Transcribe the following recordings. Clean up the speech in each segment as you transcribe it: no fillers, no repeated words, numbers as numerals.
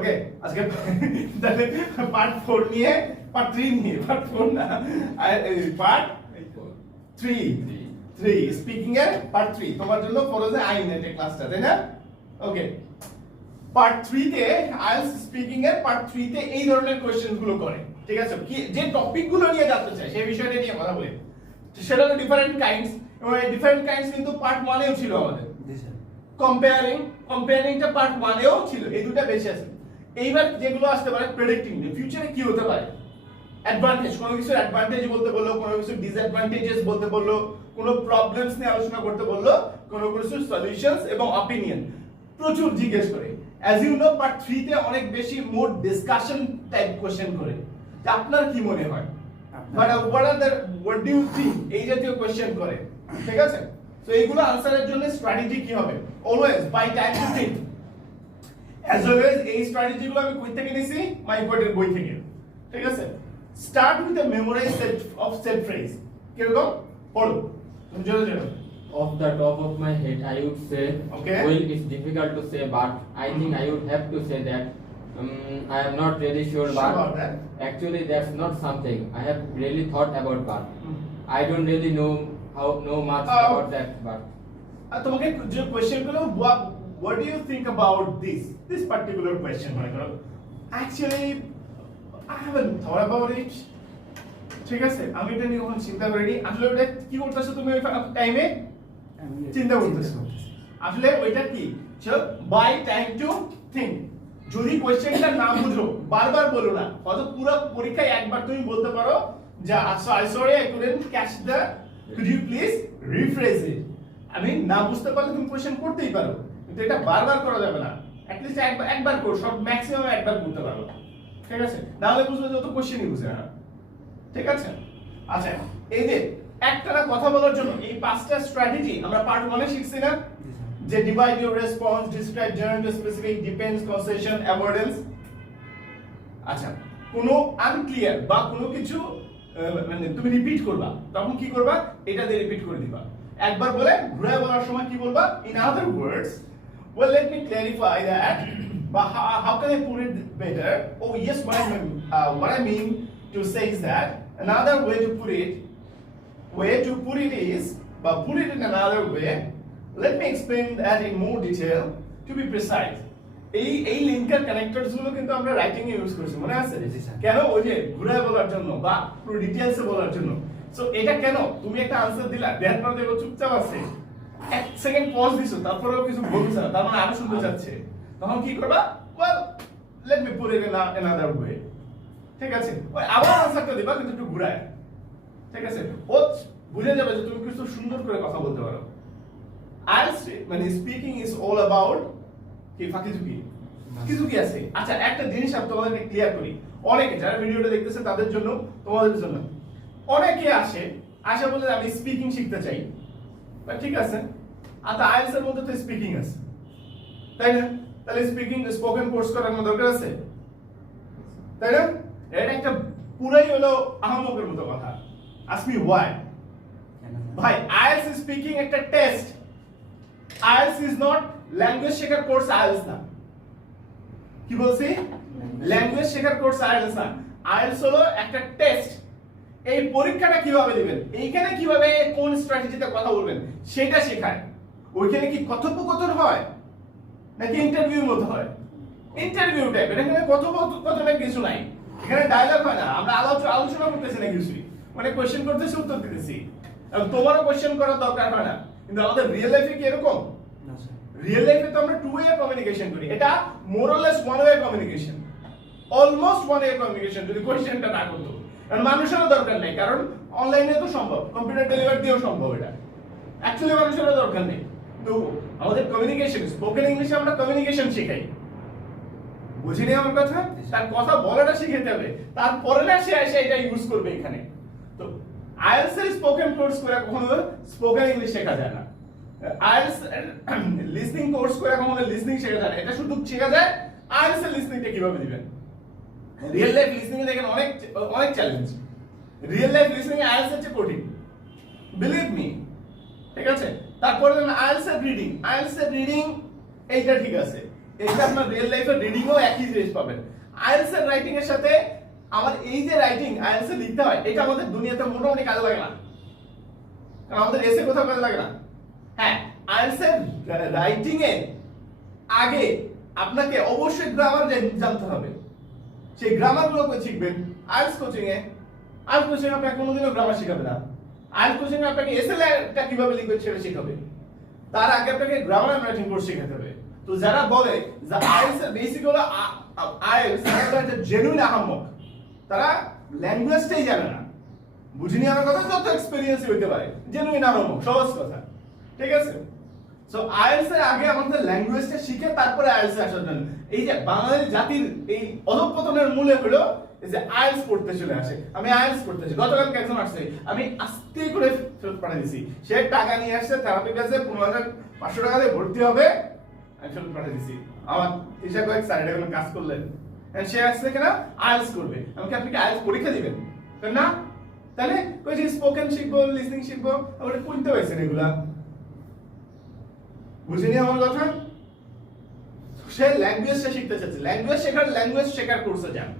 ওকে আজকে তাহলে পার্ট 4 নিয়ে পার্ট 3 নিয়ে পার্ট 4 না পার্ট 3 স্পিকিং এর পার্ট 3 তোমার জন্য ফরজে আইন এটা ক্লাসটা তাই না ওকে পার্ট 3 তে আইএলটিএস স্পিকিং এর পার্ট 3 তে এই ধরনের কোশ্চেন গুলো করে ঠিক আছে কি যে টপিক গুলো নিয়ে জানতে চাই সেই বিষয়টা নিয়ে কথা বলি সেটা হলো ডিফারেন্ট কাইন্ডস এবং এই ডিফারেন্ট কাইন্ডস কিন্তু পার্ট 1 এও ছিল আমাদের কম্পেয়ারিংটা পার্ট 1 এও ছিল এই দুটো বেশি আছে এইবার যেগুলো আসতে পারে প্রেডিক্টিং ফিউচারে কি হতে পারে অ্যাডভান্টেজ কোনো কিছু অ্যাডভান্টেজ বলতে বললো কোনো কিছু ডিসঅ্যাডভান্টেজেস বলতে বললো কোনো প্রবলেমস নিয়ে আলোচনা করতে বললো কোনো কিছু সলিউশনস এবং অপিনিয়ন প্রচুর জিজ্ঞেস করে অ্যাজ ইউ নো পার্ট 3 তে অনেক বেশি মোর ডিসকাশন টাইপ কোশ্চেন করে যে আপনার কি মনে হয় but what do you think এই জাতীয় কোশ্চেন করে ঠিক আছে সো এইগুলো আনসারের জন্য স্ট্র্যাটেজি কি হবে always buy time to think as always এই স্ট্র্যাটেজিগুলো আমি কই থেকে নিছি মাই কোডের বই থেকে ঠিক আছে start with a memorise set of set phrase কিরকম পড়ো তুমি জোরে জোরে Off the top of my head, I would say, Okay. well, it's difficult to say, but I think I would have to say that I am not really sure, Sure but about that? actually that's not something I have really thought about, but I don't really know much about that, but তোমাকে যে question গুলো what do you think about this particular question মনে করো actually I haven't thought about it ঠিক আছে আমি এটা নিয়ে কোনো চিন্তা করিনি আসলে ওটা কি করতেছো তুমি ওই টাইমে চিন্তা করতেছো আসলে ওইটা কি বাই টাইম টু থিংক যদি কোশ্চেনটা না বুঝো বারবার বলো না হয়তো পুরো পরীক্ষায় একবার তুমি বলতে পারো যে sorry I couldn't catch the could you please rephrase it আমি না বুঝতে পারলে তুমি কোশ্চেন করতেই পারো কিন্তু এটা বারবার করা যাবে না at least একবার করো সব ম্যাক্সিমাম একবার করতে পারো ঠিক আছে না হলে বুঝবে যত কোশ্চেনই বুঝে না ঠিক আছে আচ্ছা এই যে একটানা কথা বলার জন্য এই পাঁচটা স্ট্র্যাটেজি আমরা পার্ট 1 এ শিখছি না যে divide your response describe general specific depends concession avoidance আচ্ছা কোনো আনক্লিয়ার বা কোনো কিছু মানে তুমি রিপিট করবা তখন কি করবা এটা দিয়ে রিপিট করে দিবা একবার বলে ঘুরে বলার সময় কি বলবা in other words well let me clarify that but how can I put it better oh yes what I mean to say is that another way to put it is but put it in another way let me explain that in more detail to be precise এই লিংকার connectors গুলো কিন্তু আমরা writing এ use করছি মনে আছে কেন ওই যে ঘুরায় বলার জন্য বা পুরো ডিটেইলস এ বলার জন্য সো এটা কেন তুমি একটা আনসার দিলা দেন পর দেখো চুপচাপ আছে এক সেকেন্ড পজ দিছো তারপরেও কিছু বলছ না তার মানে আরো শুনতে যাচ্ছে তখন কি করবা well let me put it in another way ঠিক আছে ওই আবার আনসারটা দিবা কিন্তু একটু ঘুরায় ঠিক আছে ও বুঝে যাবে যে তুমি কিছু সুন্দর করে কথা বলতে পারো আইএলটিএস মানে স্পিকিং ইজ অল অ্যাবাউট কি ফাঁকিঝুঁকি কিছু কি আছে আচ্ছা একটা জিনিস আমি তোমাদেরকে ক্লিয়ার করি অনেকে যারা ভিডিওটা দেখতেছে তাদের জন্য তোমাদের জন্য অনেকে আসে বলে আমি স্পিকিং শিখতে চাই ঠিক আছে আর আইএলটিএস এর মধ্যে তো স্পিকিং আছে তাই না তাহলে স্পোকেন কোর্স করার কোনো দরকার আছে তাই না এটা একটা পুরাই হলো আহমকের মতো কথা ask me why ভাই আইএলটিএস স্পিকিং একটা test IELTS is not language শেখার কোর্স আইএলটিএস না কি বলছি ল্যাঙ্গুয়েজ শেখার কোর্স আইএলটিএস না আইএলটিএস হলো একটা টেস্ট এই পরীক্ষাটা কিভাবে দিবেন এইখানে কিভাবে কোন স্ট্র্যাটেজিতে কথা বলবেন সেটা শেখায় ওইখানে কি কথোপকথন হয় নাকি ইন্টারভিউর মতো হয় ইন্টারভিউ টাইপের এখানে কথোপকথনের কিছু নাই এখানে ডায়লগ হয় না আমরা আলোচনা করতেছি না কিছুই মানে কোশ্চেন করতেছি উত্তর দিতেছি এবং তোমারও কোশ্চেন করার দরকার হয় না কিন্তু আমাদের রিয়েল লাইফে কি এরকম রিয়েল লাইফে তো আমরা টু ওয়ে কমিউনিকেশন করি এটা more or less one way communication almost one way communication যদি কোশ্চেনটা না করতো কারণ মানুষেরও দরকার নেই কারণ অনলাইনে তো সম্ভব কম্পিউটার ডেলিভার দিয়েও সম্ভব এটা অ্যাকচুয়ালি মানুষেরও দরকার নেই তো আমাদের কমিউনিকেশন স্পোকেন ইংলিশে আমরা কমিউনিকেশন শেখাই বুঝিনি আমার কথা তার কথা বলাটা শিখতে হবে তারপরে না সে এসে এটা ইউজ করবে এখানে তো আইএলটিএস এর স্পোকেন কোর্স করে কখনো স্পোকেন ইংলিশ শেখা যায় না আইএলটিএস লিসনিং কোর্স করে কখনো লিসনিং শেখা যায় না এটা শুধু শেখা যায় আইএলটিএস এর লিসনিংটা কিভাবে দিবেন রিয়েল লাইফ লিসনিং এ দেখেন অনেক challenge real life listening IELTS এর চেয়ে কঠিন বিলিভ মি ঠিক আছে তারপরে আইএলটিএস এর রিডিং এইটা ঠিক আছে এটা আপনার রিয়েল লাইফে রিডিংও একই জিনিস পাবেন। আইএলটিএস এর রাইটিং এর সাথে আমার এই যে রাইটিং আইএলটিএস এ লিখতে হয় এটা আমাদের দুনিয়াতে মোটামুটি কাজে লাগে না, কারণ আমাদের এসে কোথাও কাজে লাগে না। হ্যাঁ, আইএলটিএস এর রাইটিং এ আগে আপনাকে অবশ্যই গ্রামার জানতে হবে, সেই গ্রামার গুলো শিখবেন আইএলটিএস কোচিং এ। আইএলটিএস কোচিং আপনাকে কোনোদিনও গ্রামার শেখাবে না। আইএলটিএস কোচিং এ আপনাকে এসএলটা কিভাবে লিখবেন সেটা শেখাবে, তার আগে আপনাকে গ্রামার এন্ড রাইটিং কোর্স শেখাতে হবে। তো যারা বলে যে আইএলটিএস এর বেসিক হলো আইএলটিএস তারা একটা জেনুইন আহাম্মক, তারা ল্যাঙ্গুয়েজটাই জানে না। বুঝিনি আমার কথা, যত এক্সপেরিয়েন্স হইতে পারে, জেনুইন আহাম্মক, সহজ কথা, ঠিক আছে। সো আইএলটিএস এর আগে আমাদের ল্যাঙ্গুয়েজটা শিখে তারপরে আইএলটিএস এ আসার জন্য। এই যে বাঙালি জাতির এই অধঃপতনের মূলে হলো এই যে আইএলটিএস পড়তে চলে আসে। আমি আইএলটিএস পড়তেছি, গতকালকে একজন আসছে, আমি আস্তে করে ফেরত পাঠিয়ে দিছি, সে টাকা নিয়ে আসছে থেরাপি কাছে 15,500 টাকা দিয়ে ভর্তি হবে, আমি ফেরত পাঠিয়ে দিছি। আমার টিচার কয়েক স্যারের কোনো কাজ করলেন, সে আসছে কেন আইএলটিএস করবে, আমাকে আপনি কি আইএলটিএস পরীক্ষা দিবেন না? তাহলে কইছি স্পোকেন শিখবো, লিসনিং শিখবো, আমরা কইতে পাইছেন এগুলা, বুঝিনি আমার কথা। সে ল্যাঙ্গুয়েজটা শিখতে চাচ্ছে, ল্যাঙ্গুয়েজ শেখার কোর্সে যান।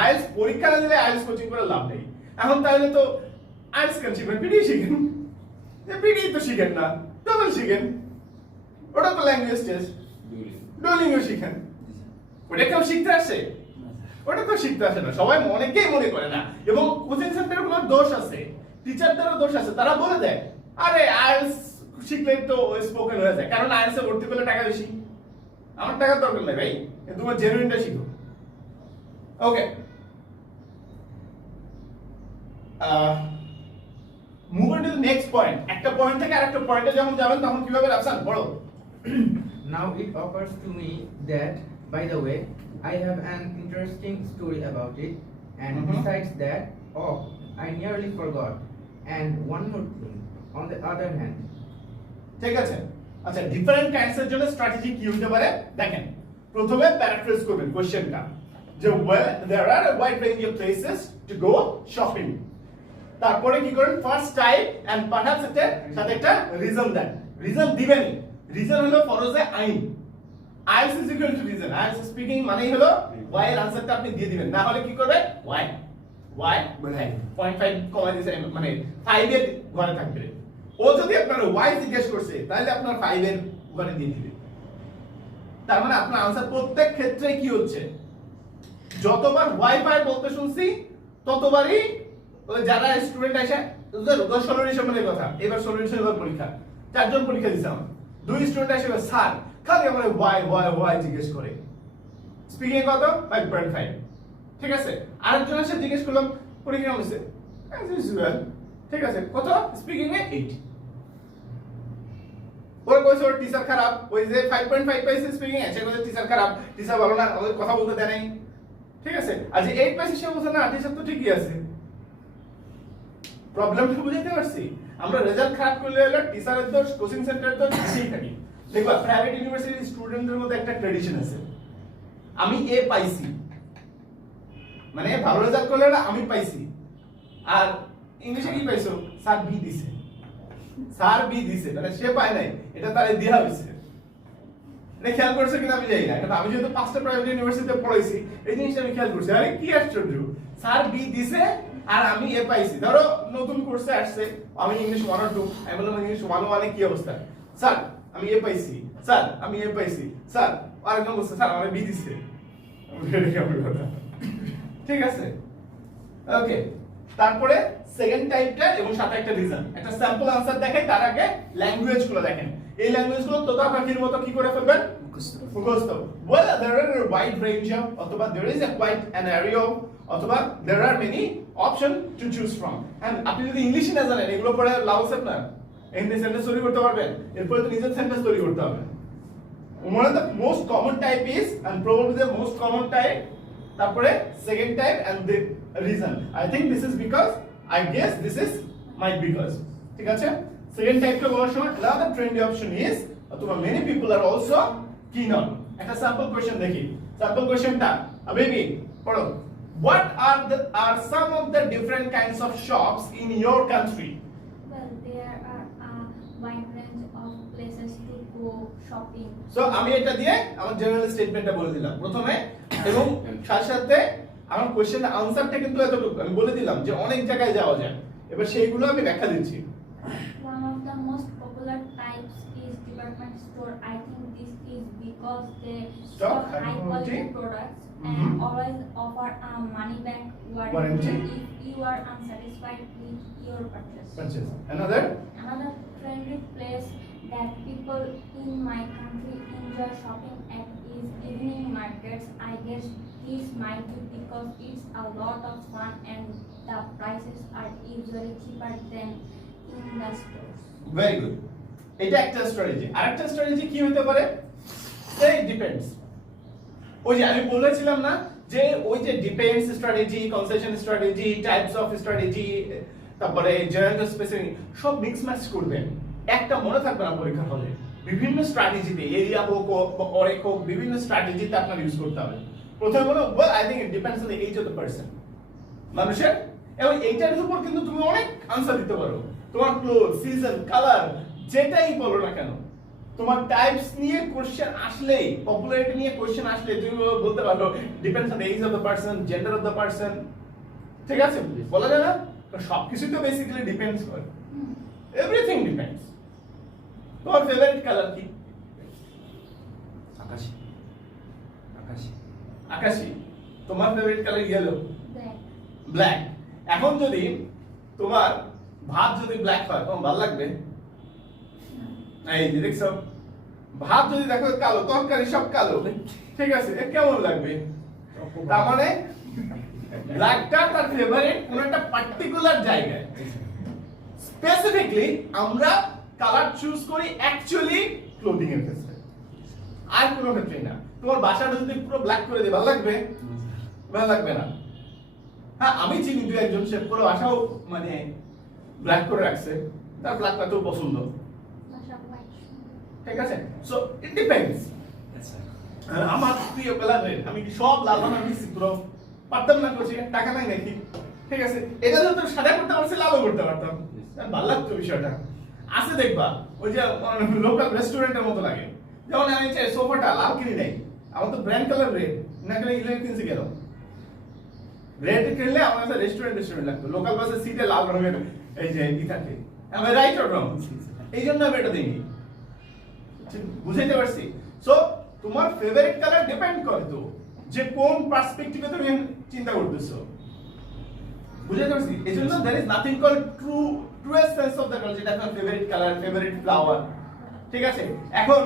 আইএলটিএস পরীক্ষা না দিলে আইএলটিএস কোচিং করে লাভ নেই। এখন তাহলে তো আইএলটিএস কেন শিখবেন, পিডি শিখেন, পিডি তো শিখেন না, ডবল শিখেন, ওটা তো ল্যাঙ্গুয়েজ টেস্ট, ডুওলিঙ্গো শিখেন। ওটা কেউ শিখতে আসে? ওটা তো শিখতে আসে না, সবাই অনেকেই মনে করে না। এবং কোচিং সেন্টারের কোনো দোষ আছে, টিচারদেরও দোষ আছে, তারা বলে দেয় আরে আইএলটিএস শিখলে তো স্পোকেন হয়ে যায়, কারণ আইএলটিএস এ ভর্তি পেলে টাকা বেশি। আমার টাকার দরকার নাই ভাই, তোমার জেনুইনটা শিখো। Okay, move on to the next point. একটা পয়েন্ট থেকে আরেকটা পয়েন্টে যখন যাবেন তখন কিভাবে রাখছেন বলো। Now it occurs to me that, by the way, I have an interesting story about it, and besides that, oh, I nearly forgot. And one more thing, on the other hand. ঠিক আছে, আচ্ছা different kinds এর জন্য strategy কি হতে পারে দেখেন। প্রথমে প্যারাফ্রেজ করবেন কোশ্চেনটা, যে there are a wide range of places to go shopping। তারপরে কি করেন, ফার্স্ট টাইপ এন্ড পারহ্যাপস এর সাথে একটা রিজন দেন। রিজন দিবেন, রিজন হলো ফরজে আইন। IELTS is equal to reason. IELTS speaking মানেই হলো ওয়াই এর আনসারটা আপনি দিয়ে দিবেন, না হলে কি করবে ওয়াই 0.5 কমা দিয়েছে, মানে 5 এর ঘরে থাকবে। ও যদি আপনার ওয়াই জিজ্ঞেস করছে তাহলে আপনার 5 এর ঘরে দিয়ে দিবে। তার মানে আপনার আনসার প্রত্যেক ক্ষেত্রে কি হচ্ছে, যতবার ওয়াইফাই বলতে শুনছি ততবারই যারা স্টুডেন্ট আসে, সলিউশনের কথা, এবার সলিউশনের পরীক্ষা 4 জন পরীক্ষা দিয়েছিলাম, 2 স্টুডেন্ট আসে স্যার খালি আমার ওয়াই জিজ্ঞেস করে, স্পিকিং কত 5.5, ঠিক আছে। আরেকজন এসে জিজ্ঞেস করলাম পরীক্ষা কেমন হয়েছে, অ্যাজ ইউজুয়াল, ঠিক আছে, কত স্পিকিং এ 8। ওরা কইছে ওর টিচার খারাপ, ওই যে 5.5 পাইছে স্পিকিং এ, সে কইছে টিচার খারাপ, টিচার ভালো না, ওদের কথা বলতে দেয় নাই, ঠিক আছে। আর যে 8 পাইছে সে বলছে না টিচার তো ঠিকই আছে। প্রবলেমটা বুঝাইতে পারছি? আমরা রেজাল্ট খারাপ করলে হলো টিচারের দোষ, কোচিং সেন্টারের দোষ, ঠিক থাকি। দেখবা প্রাইভেট ইউনিভার্সিটির স্টুডেন্টদের মধ্যে একটা ট্র্যাডিশন আছে, আমি এ পাইছি মানে ভালো রেজাল্ট করলে আমি পাইছি, আর ইংলিশে কি পাইছো, স্যার বি দিছে, স্যার বি দিছে, মানে সে পায় নাই, এটা তারে দেয়া হইছে। এটা খেয়াল করছে কিনা আমি জানি না, কারণ আমি যেহেতু 5টা প্রাইভেট ইউনিভার্সিটিতে পড়াইছি, এই জিনিসটা আমি খেয়াল করছি। আরে কি আশ্চর্য, স্যার বি দিছে আর আমি এ পাইছি। ধরো নতুন কোর্সে আসছে, আমি ইংলিশ 1 or 2, আমি বললাম ইংলিশ 1 মানে কি অবস্থা, স্যার আমি এ পাইছি, স্যার আমি এ পাইছি, স্যার আরেকজন বলছে স্যার আমার বি দিছে, ঠিক আছে। ওকে, তারপরে সেকেন্ড টাইপটা এবং সাথে একটা রিজন, একটা স্যাম্পল আনসার দেখাই, তার আগে ল্যাঙ্গুয়েজ গুলো দেখেন। এই ল্যাঙ্গুয়েজ গুলো তোতা পাখির মতো কি করে ফেলবেন, মুখস্থ। well there are a wide range of, অথবা there is a quite an area of, অথবা there are many option to choose from। and আপনি যদি ইংলিশ না জানেন, এগুলো পড়ে লাভ আছে আপনার, এমনি সেন্টেন্স তৈরি করতে পারবেন, এরপরে তো নিজের সেন্টেন্স তৈরি করতে হবে। one of the most common type is, and probably the most common type, তারপরে second type and the reason, I think this is because, I guess this is might because, ঠিক আছে। সেকেন্ড টাইপটা বলার সময় another trendy option is, অথবা many people are also keen on। একটা sample question দেখি, sample কোশ্চেনটা baby পড়ো। what are some of the different kinds of shops in your country? Well, there are a wide range of places to go shopping. So আমি এটা দিয়ে আমার general স্টেটমেন্টটা বলে দিলাম প্রথমে এবং সাথে সাথে আমার কোশ্চেনের আনসারটা কিন্তু এতটুকু আমি বলে দিলাম যে অনেক জায়গায় যাওয়া যায় এবার সেইগুলো আমি ব্যাখ্যা দিচ্ছি One of the most popular types is department store. I think this is because they stock high quality products and always offer a money back warranty if you are unsatisfied with your purchase. Another Trendy place that people in my country enjoy shopping at is evening markets. I guess this might be because it's a lot of fun and the prices are usually cheaper than in the stores. very good এটা একটা strategy আরেকটা strategy কি হতে পারে সেই depends ওই যে আমি বলেছিলাম না যে ওই যে depends strategy concession strategy types of strategy তারপরে জেনারেল স্পেসিফিক সব মিক্স ম্যাচ করবেন একটা মনে থাকবে না পরীক্ষা হলে বিভিন্ন স্ট্র্যাটেজিতে এরিয়া হোক অরেক হোক বিভিন্ন স্ট্র্যাটেজিতে আপনার ইউজ করতে হবে প্রথমে বলো well I think it depends on the age of the person মানুষের এবং এইটার উপর কিন্তু তুমি অনেক আনসার দিতে পারো তোমার ক্লোথ সিজন কালার যেটাই বলো না কেন তোমার টাইপস নিয়ে কোশ্চেন আসলেই পপুলারিটি নিয়ে কোশ্চেন আসলে তুমি বলতে পারো depends on the age of the person gender of the person ঠিক আছে বলা যায় না সবকিছু তো বেসিক্যালি ডিপেন্ডস করে এভরিথিং ডিপেন্ডস তোমার ফেভারিট কালার কি আকাশী আকাশী আকাশী তোমার favourite colour yellow Black. Black এখন যদি তোমার ভাত যদি ব্ল্যাক হয় তোমার ভালো লাগবে এই যে দেখছো ভাত যদি দেখো কালো তরকারি সব কালো ঠিক আছে কেমন লাগবে তার মানে ব্ল্যাকটা তার ফেভারিট কোন একটা পার্টিকুলার জায়গায় স্পেসিফিকলি আমরা কালার চুজ করি অ্যাকচুয়ালি ক্লোথিং এর ক্ষেত্রে আর কোনো ক্ষেত্রে না তোমার বাসাটা যদি পুরো ব্ল্যাক করে দেয় ভালো লাগবে ভালো লাগবে না হ্যাঁ আমি চিনি দুই একজন সে পুরো বাসাও মানে ব্ল্যাক করে রাখছে তার ব্ল্যাকটা তো পছন্দ Masha white. ঠিক আছে সো ইট ডিপেন্ডস আমার প্রিয় কালার রেড আমি কি সব লাল বানানো মিক্স পুরো পারতাম না করছি টাকা নাই নাকি ঠিক আছে এটা যদি সাদা করতে পারছি লালও করতে পারতাম ভালো লাগতো বিষয়টা আছে দেখবা ওই যে লোকাল রেস্টুরেন্টের মতো লাগে যেমন আমি চাই সোফাটা লাল কিনি নাই আমার তো ব্র্যান্ড কালার রেড না কিনে ইলেকট্রিক কিনছি কেন রেড কিনলে আমার কাছে রেস্টুরেন্ট লাগতো লোকাল বাসের সিটে লাল রঙের এই যে ই থাকে আমি রাইট অর রং এই জন্য আমি এটা দিইনি বুঝাইতে পারছি সো তোমার ফেভারিট কালার ডিপেন্ড করে তো যে কোন পার্সপেক্টিভে তুমি চিন্তা করতেছো বুঝাইতে পারছি এজন্য there is nothing call truest sense of the colour যেটা আপনার ফেভারিট কালার ফেভারিট ফ্লাওয়ার ঠিক আছে এখন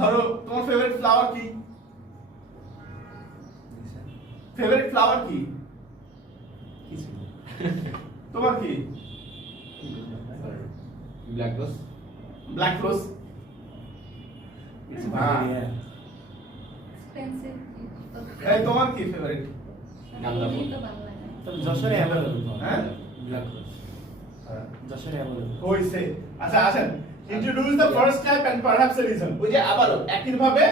ধরো তোমার ফেভারিট ফ্লাওয়ার কি ফেভারিট ফ্লাওয়ার কি তোমার কি ব্ল্যাক রোজ ব্ল্যাক রোজ Expensive. এই তোমার কি ফেভারিট গাঁদা ফুল। তো ভালো লাগে। যশোরে অ্যাভেলেবল হ্যাঁ? ব্ল্যাক রোজ যশোরে অ্যাভেলেবল হইছে আচ্ছা আসেন introduce the first type and perhaps a reason ওই যে আবারো একই ভাবে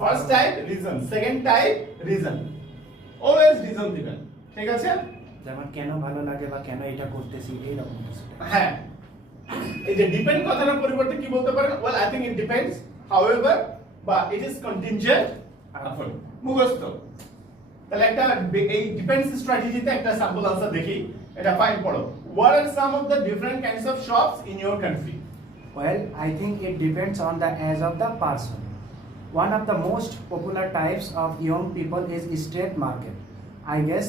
first type reason second type reason always reason দিবেন ঠিক আছে যেমন কেন ভালো লাগে বা কেন এটা করতেছি এই রকম কিছু হ্যাঁ এই যে ডিপেন্ড কথাটার পরিবর্তে কি বলতে পারেন well I think it depends however বা ইট ইজ কন্টিনজেন্ট আপন মুখস্থ তাহলে একটা এই ডিপেন্ডস স্ট্র্যাটেজিতে একটা স্যাম্পল আনসার দেখি এটা ফাইন পড়ো what are some of the different kinds of shops in your country Well, I think it depends on the age of the person. One of the most popular types of young people is street market. I guess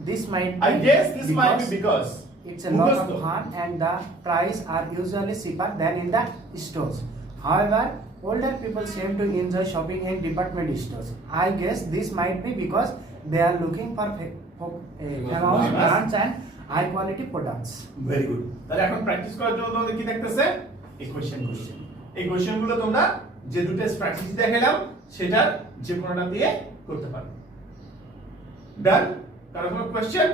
this might be I guess this might be because it's a lot মুখস্থ। of fun and the price are usually cheaper than in the stores. However, older people seem to enjoy shopping in department stores. I guess this might be because they are looking for famous brands and high quality products. Very good তাহলে এখন practice করার জন্য তোমাদের কি দেখতেছে এই কোশ্চেনগুলো তোমরা যে দুটো স্ট্র্যাটেজি দেখালাম সেটার যে কোনোটা দিয়ে করতে পারো ডান কারো কোনো কোশ্চেন